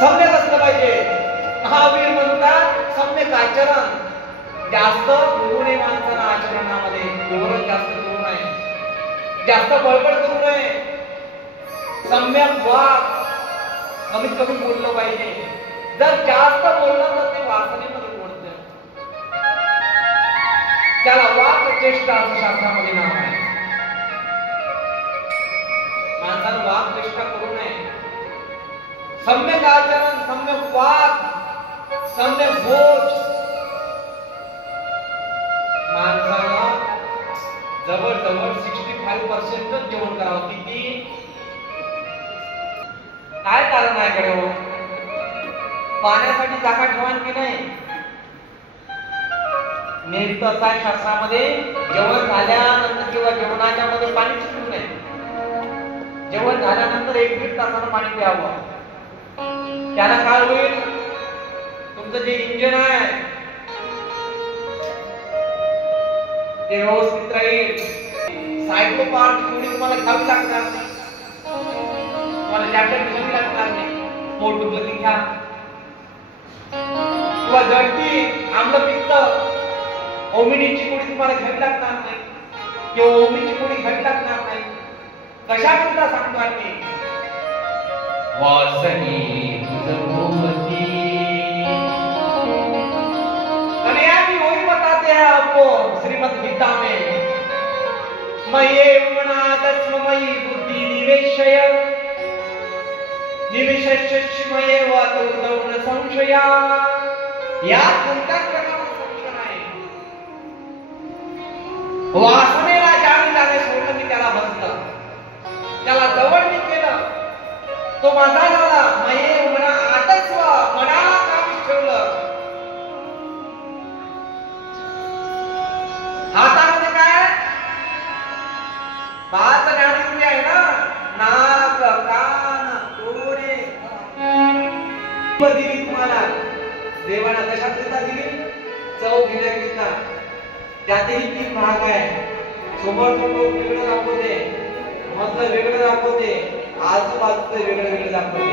सम्यक असलं पाहिजे. महावीर म्हणतात सम्यक आचरण. जास्त बोलू नये माणसानं आचरणामध्ये, ओरड जास्त करू नये, जास्त बळबळ करू नये, सम्यक वाग, कमीत कमी बोललं पाहिजे. जर जास्त बोललं तर ते वासनेमध्ये बोलतं, त्याला वाक चेष्टा असं शास्त्रामध्ये नाव आहे. माणसानं वाक चेष्टा करू नये. सम्यक आचरण, सम्यक वाक, सम्यक बोध. माणसानं जवळजवळ 65% जेवण करावं. किती? काय कारण आहे कडे हो? पाण्यासाठी जागा ठेवा की नाही? नेमकं असं आहे शास्त्रामध्ये, जेवण झाल्यानंतर किंवा जेवणाच्या मध्ये पाणी शिकू नये. जेवण झाल्यानंतर 1-1.5 तासानं पाणी प्यावं. त्याला काय होईल? तुमचं जे इंजिन आहे ते व्यवस्थित राहील. सायको पार्ट थोडी तुम्हाला घ्यावी लागणार नाही, तुम्हाला जॅकेट घ्यावी लागणार नाही. पोट दुखलं की घ्या, किंवा जळती, आम्लपित्त, ओमिनीची गोळी तुम्हाला घ्यावी लागणार नाही, किंवा ओमीची गोळी घ्यावी लागणार नाही. कशाकरता सांगतो आम्ही? वासनी तुझ बताते हैं आपको श्रीमद् गीता में, मय्ये मनादस्मयी बुद्धि निवेशय निवेशयश्चिमये वातुर्दौ न संशया. या कोणत्याच प्रकारचा संशय नाही. वासनेला ज्याने त्याने सोडलं की त्याला बसलं, त्याला जवळ मी केलं, तो माझा झाला. मय्ये मनादस्व, मनाला काबीज ठेवलं. हातामध्ये काय? 5 ज्ञानेंद्रिय आहे ना, नाक, कान, डोळे. दिली तुम्हाला देवाना कशाकरिता दिली? चव घेण्याकरिता. त्यातही 3 भाग आहे. समोरचं टोक वेगळं दाखवते, मधलं वेगळं दाखवते, आजूबाजूचं वेगळं वेगळं दाखवते.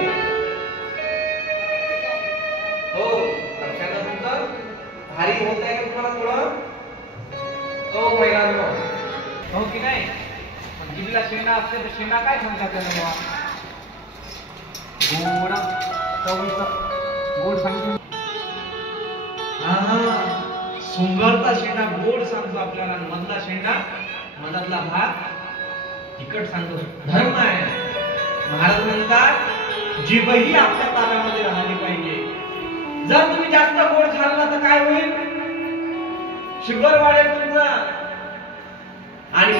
हो, लक्षात तुमचं भारी होत आहे का तुम्हाला थोडं? हो महिलांनो, हो की नाही? जिभेला शेंडा असते तर शेंडा काय सांगतात त्याला? गोड चवीचा गोड सांगतो. सुंगरचा शेंडा गोड सांगतो आपल्याला, मधला शेंडा, मधातला भाग तिखट सांगतो. धर्म आहे. महाराज म्हणतात जीभही आपल्या ताब्यामध्ये राहिली पाहिजे. जर तुम्ही जास्त गोड खाल्ला तर काय होईल? शुगर वाढेल तुमचा. आणि